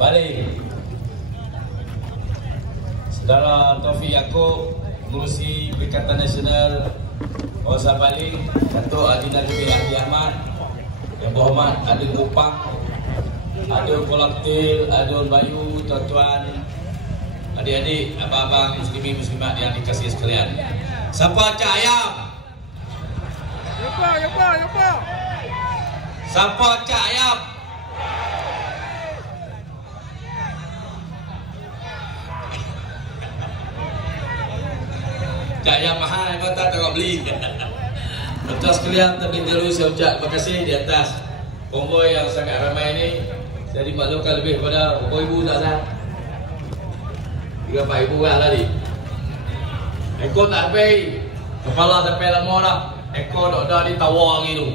Balik. Saudara Taufik Yaakob, Pengerusi Perikatan Nasional Kawasan Balik, Datuk Haji Najib Haji Ahmad, Yang Berhormat Adun Kupang, Adun Kolaktil, Adun Bayu, tuan-tuan, adik-adik, abang-abang, muslimin muslimat yang dikasihi sekalian. Siapa cak ayam? Yopo. Siapa cak ayam? Cak ayam mahal, memang tak tengok beli. Tuan sekalian, terlebih dahulu saya ucap terima kasih di atas konvoi yang sangat ramai ini. Saya dimaklumkan lebih kepada ibu tak salah 3-4 ribu lah tadi. Ekor tak sampai, kepala sampai lama dah. Ekor dah ditawar lagi tu.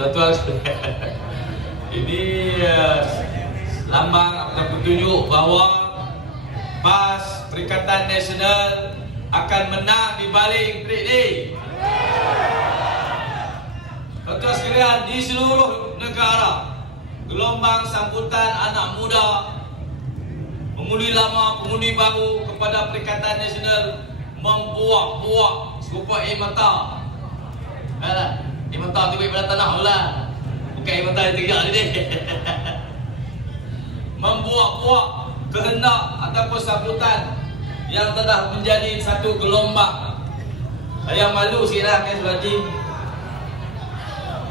Tuan-tuan sekalian, ini lambang atau petunjuk bahawa PAS Perikatan Nasional akan menang di Baling Trik ni. Tuan-tuan sekalian, di seluruh negara, gelombang sambutan anak muda, pengundi lama, pengundi baru kepada Perikatan Nasional membuak-buak serupa air mata. Air mata tu pada tanah pula. Bukan air mata yang teriak ni. Membuak-buak kehendak ataupun sambutan yang telah menjadi satu gelombang. Saya malu sikit lah kan Suhaji.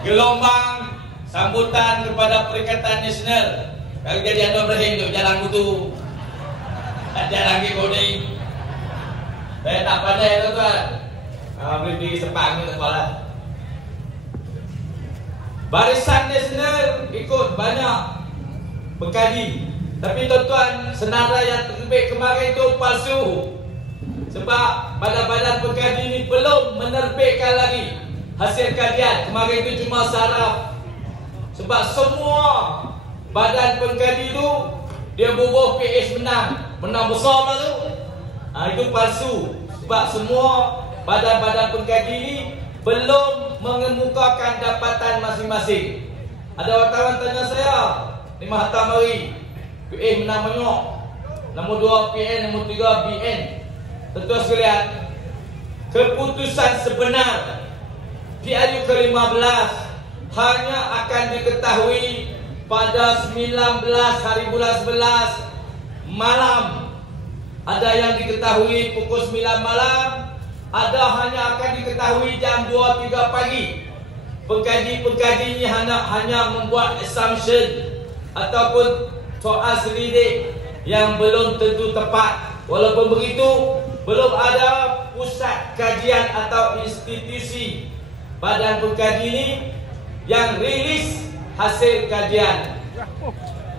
Gelombang sambutan kepada Perikatan Nasional. Kalau jadi Anwar Ibrahim duduk jalan kutu, ada lagi koding. Saya tak pandai tuan-tuan. Boleh pergi sepang ni tak apalah. Barisan Nasional ikut banyak berkaji. Tapi tuan-tuan, senarai yang terbit kemarin itu palsu. Sebab badan-badan pengkaji ini belum menerbitkan lagi hasil kajian. Kemarin itu cuma saraf. Sebab semua badan pengkaji itu dia bubuh PH menang besar lah tu. Itu palsu. Sebab semua badan-badan pengkaji ini belum mengemukakan dapatan masing-masing. Ada wartawan tanya saya, ni Mahathir mari PN menang banyak, nombor 2 PN, nombor 3 BN. Tuan-tuan sekalian, keputusan sebenar PRU ke-15 hanya akan diketahui pada 19 hari bulan 11 malam. Ada yang diketahui pukul 9 malam, ada hanya akan diketahui jam 2-3 pagi. Pengkaji-pengkaji ini hanya membuat assumption ataupun soal selidik yang belum tentu tepat. Walaupun begitu, belum ada pusat kajian atau institusi badan pengkaji ini yang rilis hasil kajian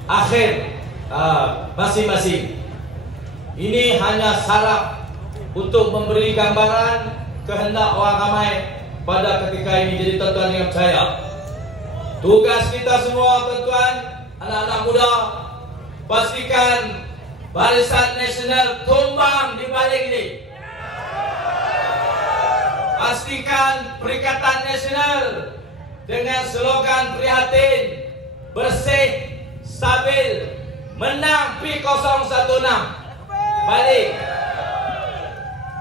akhir masing-masing. Ini hanya syarat untuk memberi gambaran kehendak orang ramai pada ketika ini. Jadi tuan-tuan yang percaya, tugas kita semua tuan-tuan, anak-anak muda, pastikan Barisan Nasional tumbang di balik ini. Pastikan Perikatan Nasional dengan slogan prihatin, bersih, stabil, menang P016 balik.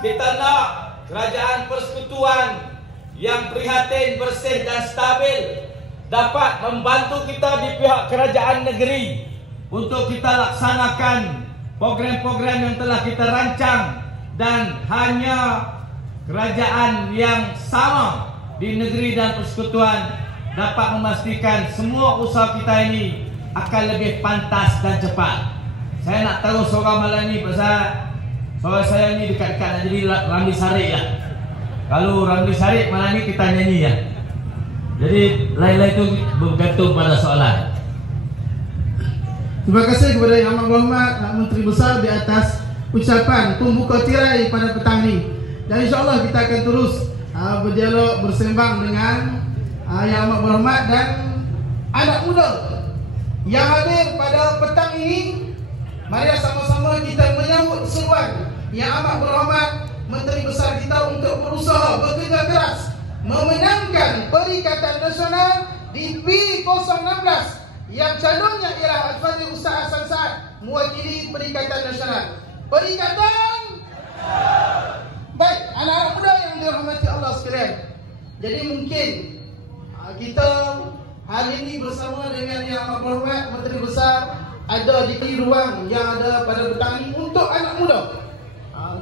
Kita nak kerajaan persekutuan yang prihatin, bersih dan stabil dapat membantu kita di pihak kerajaan negeri untuk kita laksanakan program-program yang telah kita rancang, dan hanya kerajaan yang sama di negeri dan persekutuan dapat memastikan semua usaha kita ini akan lebih pantas dan cepat. Saya nak tahu seorang malam ni pasal suara saya ni dekat-dekat nak jadi Ramli Sarip lah. Kalau Ramli Sarip malam ni kita nyanyi ya. Jadi lain-lain tu bergantung pada soalan. Terima kasih kepada Yang Amat Berhormat Menteri Besar di atas ucapan pembuka tirai pada petang ini. Dan insyaAllah kita akan terus berdialog, bersembang dengan Yang Amat Berhormat dan anak muda yang hadir pada petang ini. Mari sama-sama kita menyambut seruan Yang Amat Berhormat Menteri Besar kita untuk berusaha bekerja keras memenangkan Perikatan Nasional di P016 yang calonnya ialah Al-Fadhil Ustaz Hasan mewakili Perikatan Nasional. Perikatan. Baik, anak-anak muda yang dirahmati Allah sekalian. Jadi mungkin kita hari ini bersama dengan Yang Amat Berhormat Menteri Besar ada di ruang yang ada pada petang ini untuk anak muda.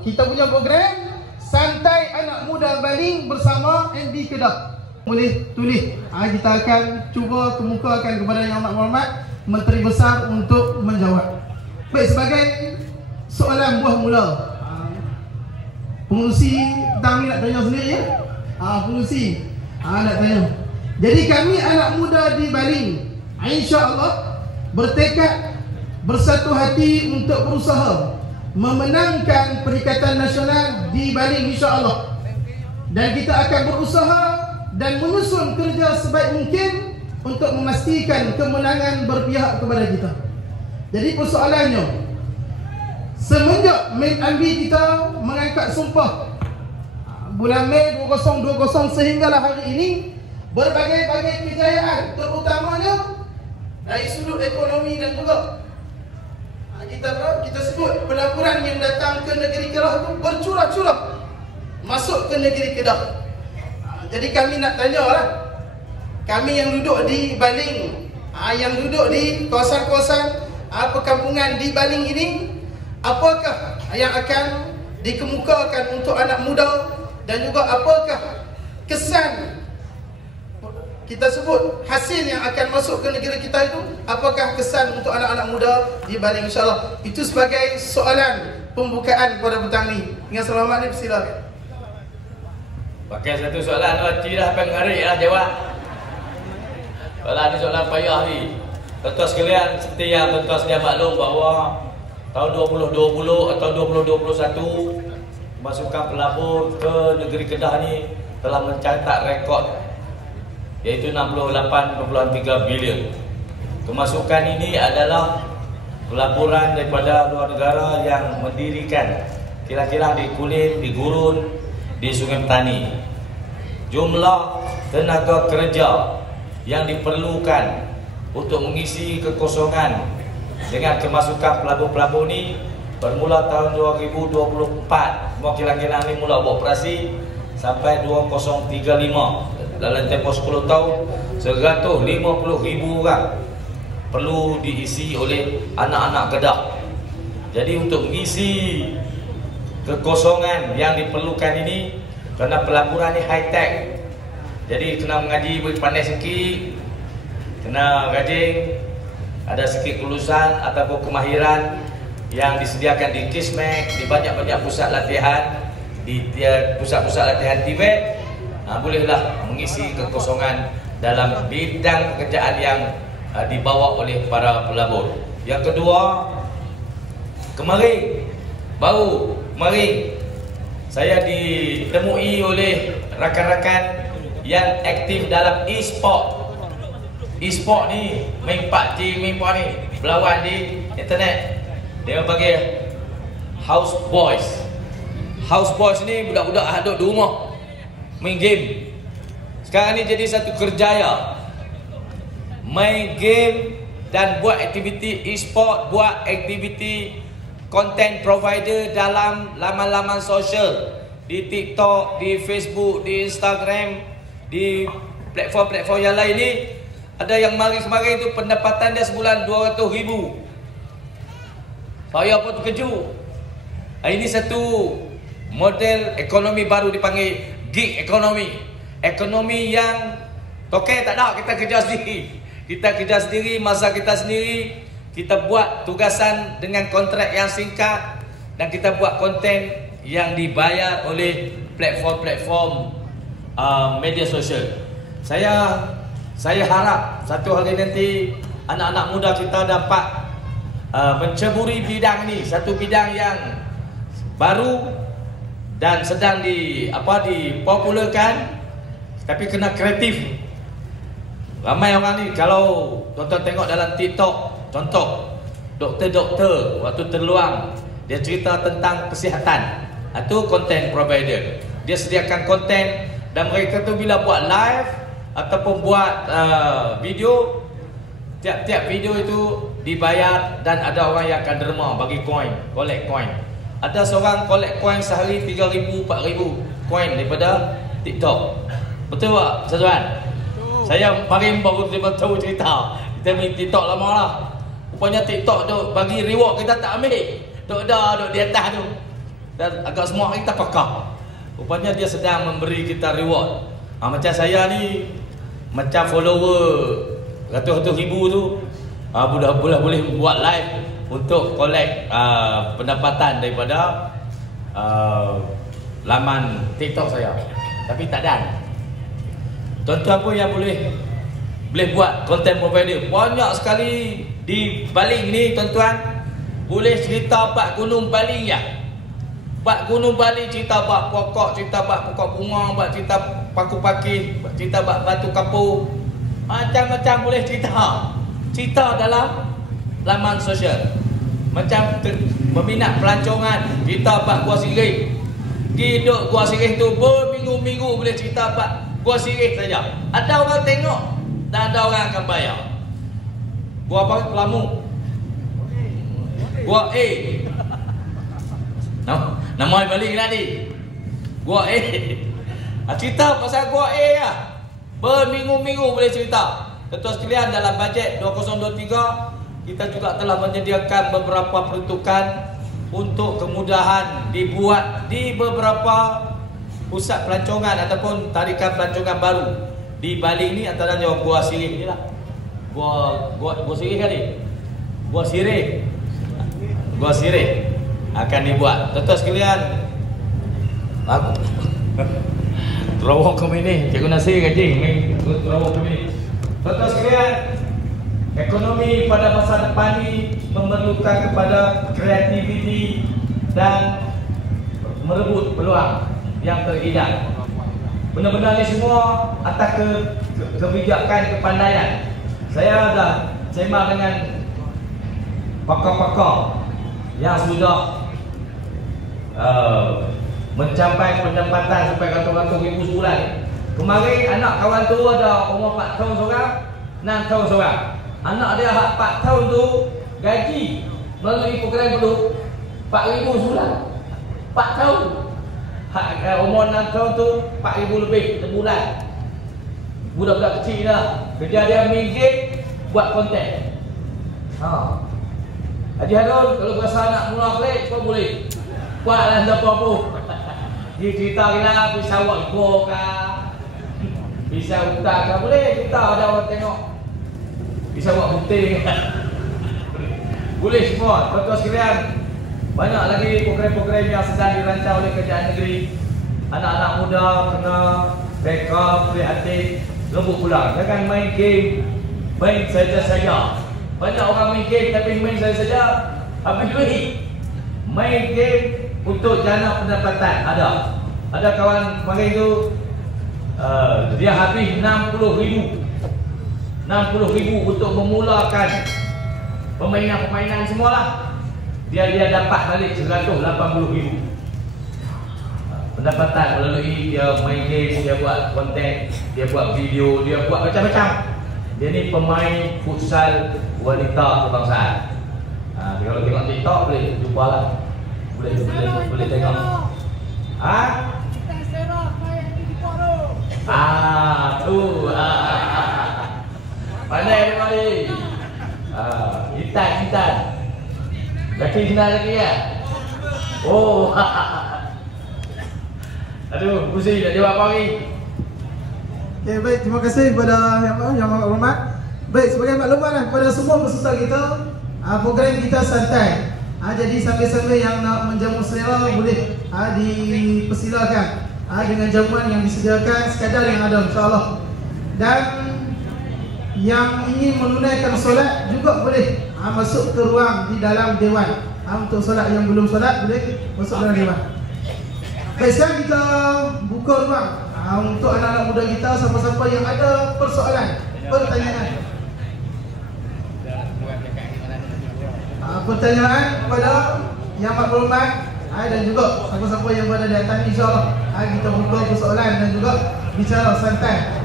Kita punya program Santai Anak Muda Baling bersama MB Kedah. Boleh tulis. Kita akan cuba kemukakan kepada Yang Amat Berhormat Menteri Besar untuk menjawab. Baik, sebagai soalan buah mula, pengurusi petang ni nak tanya sendiri ya. Pengurusi nak tanya. Jadi kami anak muda di Baling, insya-Allah bertekad bersatu hati untuk berusaha memenangkan Perikatan Nasional di Baling insya-Allah. Dan kita akan berusaha dan menyusun kerja sebaik mungkin untuk memastikan kemenangan berpihak kepada kita. Jadi persoalannya, semenjak Mei Ambi kita mengangkat sumpah bulan Mei 2020 sehinggalah hari ini, berbagai-bagai kejayaan, terutamanya dari sudut ekonomi dan juga kita sebut pelaburan yang datang ke negeri Kedah itu bercurah-curah masuk ke negeri Kedah. Jadi kami nak tanya lah, kami yang duduk di Baling, yang duduk di kawasan-kawasan perkampungan di Baling ini, apakah yang akan dikemukakan untuk anak muda dan juga apakah kesan kita sebut hasil yang akan masuk ke negeri kita itu, apakah kesan untuk anak-anak muda di Baling insya-Allah. Itu sebagai soalan pembukaan pada petang ni. Dengan selamat ni persilakan. Pakai satu soalan tu hati dah pengarik lah jawab. Soalan ni soalan payah ni. Tuan-tuan sekalian, seperti yang tuan-tuan sedia maklum bahawa tahun 2020 atau 2021 pemasukan pelabur ke negeri Kedah ni telah mencatat rekod, iaitu 68.3 bilion. Pemasukan ini adalah pelaburan daripada luar negara yang mendirikan kira-kira di Kulim, di Gurun, di Sungai Petani. Jumlah tenaga kerja yang diperlukan untuk mengisi kekosongan dengan kemasukan pelabur-pelabur ni bermula tahun 2024, mau kira-kira ni mula beroperasi sampai 2035. Dalam tempoh 10 tahun 150,000 orang perlu diisi oleh anak-anak Kedah. Jadi untuk mengisi kekosongan yang diperlukan ini, kerana pelaburan ni high tech, jadi kena mengaji berpandai sikit, kena rajin, ada sikit kelulusan ataupun kemahiran yang disediakan di Kismek, di banyak-banyak pusat latihan, di pusat-pusat latihan Tibet. Bolehlah mengisi kekosongan dalam bidang pekerjaan yang dibawa oleh para pelabur. Yang kedua, kemarin saya ditemui oleh rakan-rakan yang aktif dalam e-sport. E-sport ni main PUBG, main apa ni, berlawan di internet. Dia panggil house boys. House boys ni budak-budak duduk di rumah main game. Sekarang ni jadi satu kerjaya, main game dan buat aktiviti e-sport, buat aktiviti content provider dalam laman-laman sosial, di TikTok, di Facebook, di Instagram, di platform-platform yang lain ni. Ada yang kemarin itu pendapatan dia sebulan 200,000. Saya pun terkejut. Ini satu model ekonomi baru dipanggil gig ekonomi. Ekonomi yang token tak ada, kita kerja sendiri. Kita kerja sendiri, masa kita sendiri. Kita buat tugasan dengan kontrak yang singkat dan kita buat konten yang dibayar oleh platform-platform media sosial. Saya harap satu hari nanti anak-anak muda kita dapat menceburi bidang ini, satu bidang yang baru dan sedang dipopularkan, tapi kena kreatif. Ramai orang ni, kalau tuan-tuan tengok dalam TikTok, contoh doktor-doktor waktu terluang, dia cerita tentang kesihatan. Itu content provider. Dia sediakan konten dan mereka tu bila buat live ataupun buat video, tiap-tiap video itu dibayar, dan ada orang yang akan derma bagi koin, collect koin. Ada seorang collect koin sehari 3,000, 4,000 koin daripada TikTok. Betul tak, tuan? Saya mari baru tahu cerita. Kita main TikTok lama lah. Rupanya TikTok tu bagi reward kita tak ambil. Duk di atas tu. Dan agak semua kita pakar. Rupanya dia sedang memberi kita reward. Macam saya ni, macam follower ratus-ratus ribu tu, boleh buat live untuk collect pendapatan daripada laman TikTok saya. Tapi tak ada. Tuan-tuan pun yang boleh buat content provider. Banyak sekali di Baling ni, tuan-tuan. Boleh cerita bab Gunung Baling ya. Bab Gunung Baling, cerita bab pokok, cerita bab pokok bunga, bab cerita paku pakis, cerita bab batu kapur. Macam-macam boleh cerita. Cerita dalam laman sosial. Macam berminat pelancongan, cerita bab Gua Sirih. Duduk Gua Sirih tu berminggu-minggu boleh cerita bab Gua Sirih saja. Ada orang tengok dan ada orang akan bayar. Gua apa? Pelamu. Gua A. Nama Baling tadi. Gua A. Cerita pasal Gua A lah. Berminggu-minggu boleh cerita. Tuan-tuan sekalian, dalam bajet 2023 kita juga telah menyediakan beberapa peruntukan untuk kemudahan dibuat di beberapa pusat pelancongan ataupun tarikan pelancongan baru di Baling ni, antaranya Gua Sirih ni lah. Gua Sirih kan ni? Gua Sirih akan dibuat. Tuan-tuan sekalian, aku terawak kami ni, Cikgu Nasir kajing terawak kami ni. Tuan-tuan sekalian, ekonomi pada masa depan ni memerlukan kepada kreativiti dan merebut peluang yang teridam. Benda-benda ni semua atas kebijakan, kepandaian. Saya dah sembang dengan pakar-pakar yang sudah mencapai pendapatan sampai ratus-ratus ribu sebulan. Kemarin anak kawan tu ada umur 4 tahun seorang, 6 tahun seorang. Anak dia 4 tahun tu gaji melalui program dulu 4,000 sebulan. 4 tahun. Umur 6 tahun tu 4,000 lebih sebulan. Budak-budak kecil dah. Kerja dia main game, buat konten. Haji Harun, kalau berasa nak mula klik, kau boleh buatlah apa-apa. Dia cerita kita pisau ibu kah, pisau utak kah, boleh cerita, ada orang tengok. Pisau buat penting. Boleh semua. Tuan-tuan sekalian, banyak lagi program-program yang sedang dirancang oleh Kerajaan Negeri. Anak-anak muda kena backup, kreatif, lembut pula. Jangan main game, main saja-saja. Banyak orang main game tapi main saja-saja habis duit. Main game untuk jana pendapatan ada kawan kemarin tu dia habis 60,000 untuk memulakan permainan semualah. Dia dapat balik 180,000 pendapatan melalui dia main game, dia buat konten, dia buat video, dia buat macam-macam. Dia ni pemain futsal wanita kebangsaan. Kalau tengok TikTok boleh jumpa lah. Boleh tengok. Tu. Pandai dia mari. Intan. Laki kenal lagi ya? Oh. Aduh, pusing nak jawab apa lagi? Okay, baik, terima kasih kepada yang hormat. Baik, sebagai maklumat kepada semua peserta kita, program kita santai. Jadi sambil-sambil yang nak menjamu selera boleh dipersilakan dengan jamuan yang disediakan sekadar yang ada, insya-Allah. Dan yang ingin menunaikan solat juga boleh masuk ke ruang di dalam dewan. Untuk solat yang belum solat boleh masuk dalam dewan. Baik, sekarang kita buka ruang untuk anak-anak muda kita, siapa-siapa yang ada persoalan, pertanyaan. Pertanyaan kepada yang berhormat dan juga siapa-siapa yang berada di atas, insya-Allah kita buka persoalan dan juga bicara santai.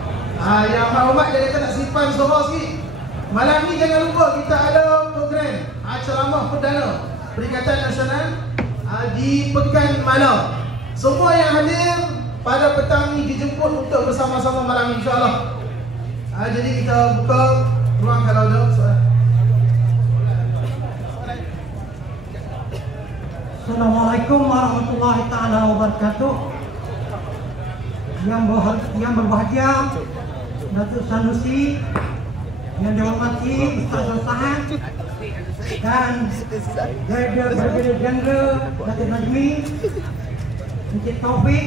Yang berhormat dia kata nak simpan suara sikit. Malam ni jangan lupa kita ada program ceramah perdana Perikatan Nasional di Pekan Malam. Semua yang hadir pada petang ini dijemput untuk bersama-sama malam ini, insya-Allah. Jadi kita buka ruang kalau ada soalan. Assalamualaikum warahmatullahi taala wabarakatuh. Yang berbahagia Datuk Sanusi, yang dihormati Ustaz Sahan dan Brigadier Jeneral Datuk Najmi, Encik Taufik.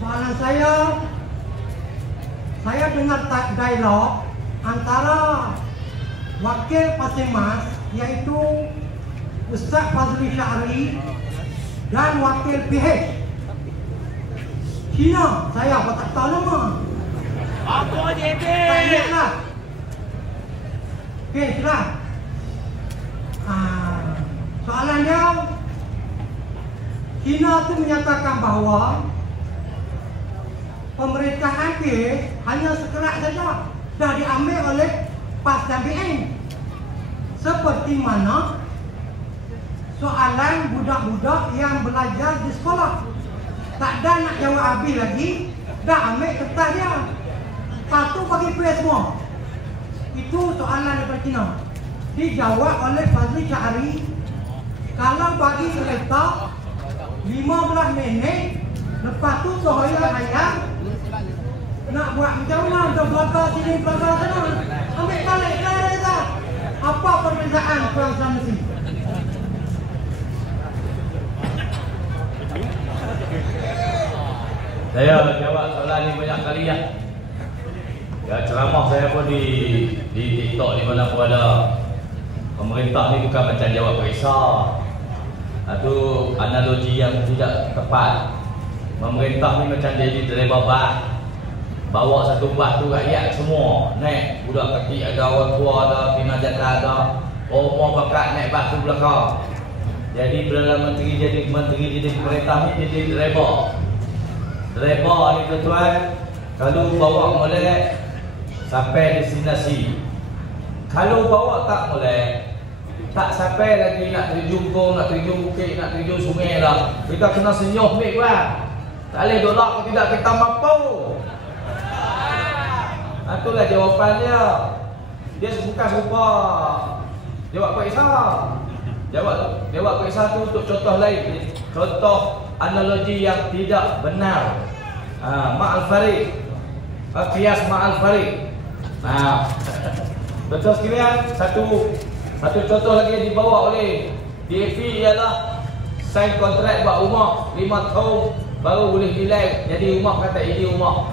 Soalan saya dengar dialog antara Wakil Pasir Mas iaitu Ustaz Fazli Syahri dan Wakil PH Cina. Saya apa tak tahu nama. Apa dia? Tak ingat lah. Okey, sudah. Soalan dia, Cina tu menyatakan bahawa pemerintahan PH hanya sekerat saja dah diambil oleh PAS dan BN. Seperti mana soalan budak-budak yang belajar di sekolah, tak ada nak jawab habis lagi, dah ambil kertas dia, lepas tu bagi PH semua. Itu soalan daripada Cina. Dijawab oleh Fazli Syahri, kalau bagi kereta 15 minit, lepas tu sohaya ayam nak buat macam mana, untuk belakang sini, belakang sana, ambil balik kereta. Apa perbezaan Puan Sanusi? Saya jawab soalan ni banyak kali ya. Ceramah saya pun di TikTok di mana pun ada. Pemerintah ni bukan macam jawab periksa. Itu analogi yang tidak tepat. Pemerintah ni macam jadi driver bas. Bawa satu bas tu rakyat semua naik. Budak kecil ada, orang tua ada, pinajata ada. Orang bakat naik bas tu belakang. Jadi Perdana Menteri jadi pemerintah ni jadi driver. Driver ni tuan-tuan, kalau bawa molek sampai destinasi. Kalau bawa tak molek, tak sampai lagi nak terjun gunung, nak terjun bukit, nak terjun sungai lah. Kita kena senyum baik kan. Tak boleh dolak ke tidak kita mampu. Itulah jawapan dia. Dia bukan serupa jawab periksa. Jawab periksa tu untuk contoh lain. Contoh analogi yang tidak benar. Ma'al Farid, qiyas Ma'al Farid. Betul sekalian. Satu contoh lagi yang dibawa oleh DAP ialah sign kontrak buat rumah 5 tahun baru boleh nilai jadi rumah, kata ini rumah.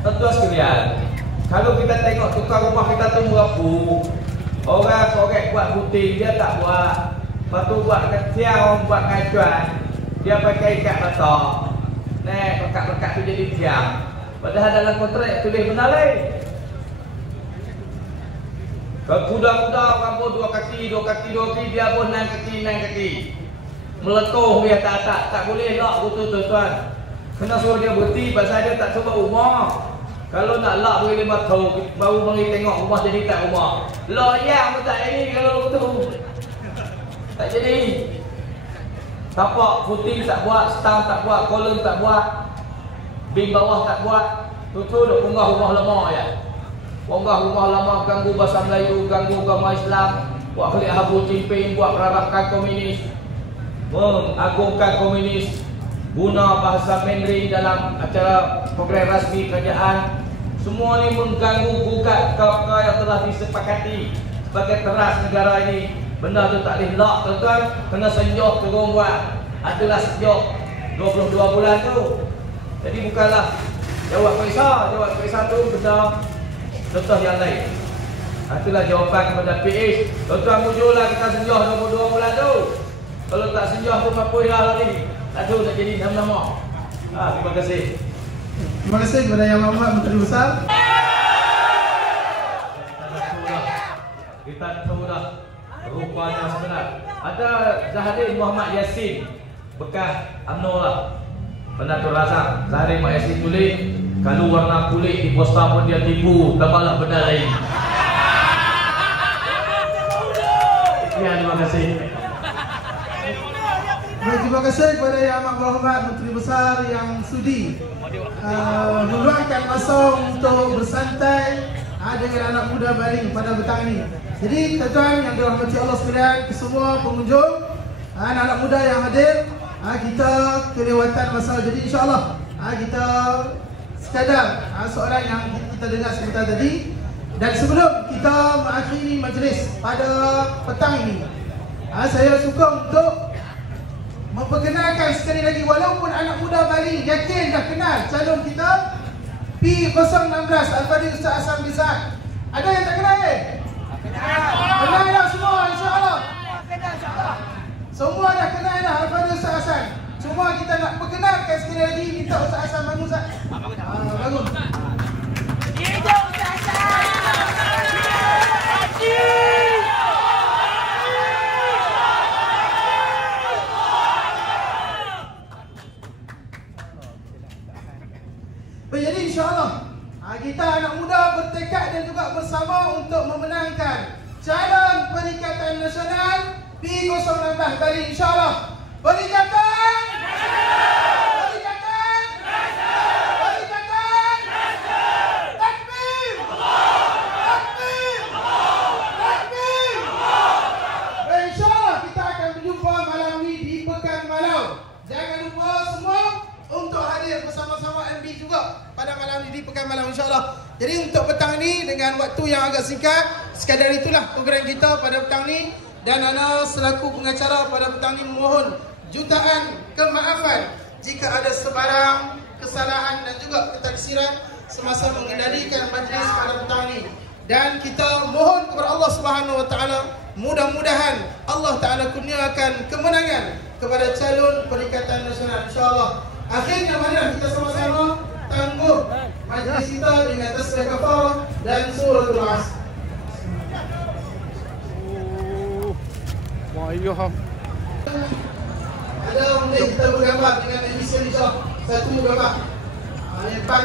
Betul sekalian. Kalau kita tengok tukar rumah kita tu merapu, orang korek buat putih dia tak buat. Lepas tu buat ketiang, buat kacuan, dia pakai ikat mata. Pekat-pekat tu jadi tiang. Padahal dalam kontrak tulis benar lain. Kuda-kuda rambut 2 kaki, dia pun 6 kaki. Meletup dia tak boleh lak betul tuan. Kena suruh dia berhenti pasal dia tak cuba rumah. Kalau nak lak boleh 5 tahun baru mari tengok rumah jadi tak rumah. Loyang pun tak jadi kalau betul. Tak jadi. Tapak footing tak buat, stang tak buat, kolom tak buat, beam bawah tak buat. Tu duk unggah rumah lama ya. Unggah rumah lama ganggu bahasa Melayu, ganggu agama Islam, buat kelik habu cimping, buat perarakan komunis, mengagungkan komunis, guna bahasa Mandarin dalam acara program rasmi kerajaan. Semua ni mengganggu gugat perkara yang telah disepakati sebagai teras negara ini. Benda tu tak boleh lak tuan-tuan, kena senjoh turun buat. Adalah senjoh 22 bulan tu. Jadi bukanlah jawab periksa tu benda contoh yang lain. Itulah jawapan kepada PH. Tuan-tuan mujurlah kita senjoh 22 bulan tu. Kalau tak senjoh tu mapuilah lagi. Tak tahu nak jadi nama-nama. Terima kasih. Terima kasih kepada Yang Amat Menteri Besar. Kita tahu dah rupanya sebenar. Ada Zahrin Muhammad Yassin bekas UMNO lah, Penatur Razak. Zahrin Muhammad Yassin tulis kalau warna kulit di poster pun dia tipu, tambahlah benda lain. Sekian, terima kasih. Baik, terima kasih kepada Yang Amat Berhormat Menteri Besar yang sudi meluangkan masa untuk bersantai dengan anak muda Baling pada petang ini. Jadi tuan-tuan yang dirahmati Allah sekalian, kesemua pengunjung, anak-anak muda yang hadir, kita kelewatan masa. Jadi insya-Allah kita sekadar soalan yang kita dengar sebentar tadi. Dan sebelum kita mengakhiri majlis pada petang ini, saya suka untuk memperkenalkan sekali lagi, walaupun anak muda Bali yakin dah kenal calon kita P016 Al-Fadhil Ustaz Hassan bin Saad. Ada yang tak kenal Kenal dah semua insya-Allah. Semua dah kenal dah Al-Fadhil Ustaz Hassan. Cuma kita nak perkenalkan sekali lagi, minta Ustaz Hassan bangun Ustaz. Bangun. Hidup Ustaz Hassan. Jadi insya-Allah kita anak muda bertekad dan juga bersama untuk memenangkan calon Perikatan Nasional P016 Bali insya-Allah. Perikatan Nasional! Perikatan Nasional! Perikatan Nasional! Takbir! Takbir! Takbir! Insya-Allah kita akan berjumpa malam ini di Pekan Malau. Jangan lupa semua untuk hadir bersama-sama MB juga pada malam ini di Pekan Malam insya-Allah. Jadi untuk petang ni dengan waktu yang agak singkat, sekadar itulah program kita pada petang ni, dan ana selaku pengacara pada petang ni memohon jutaan kemaafan jika ada sebarang kesalahan dan juga ketaksiran semasa mengendalikan majlis pada petang ni. Dan kita mohon kepada Allah Subhanahu Wa Taala, mudah-mudahan Allah Taala kurniakan kemenangan kepada calon Perikatan Nasional insya-Allah. Akhirnya marilah kita sama-sama tangguh majlis kita dengan tasbih kafarah dan suratul Asr. Ada boleh kita bergambar dengan inisial insya-Allah. Satu gambar. Yang depan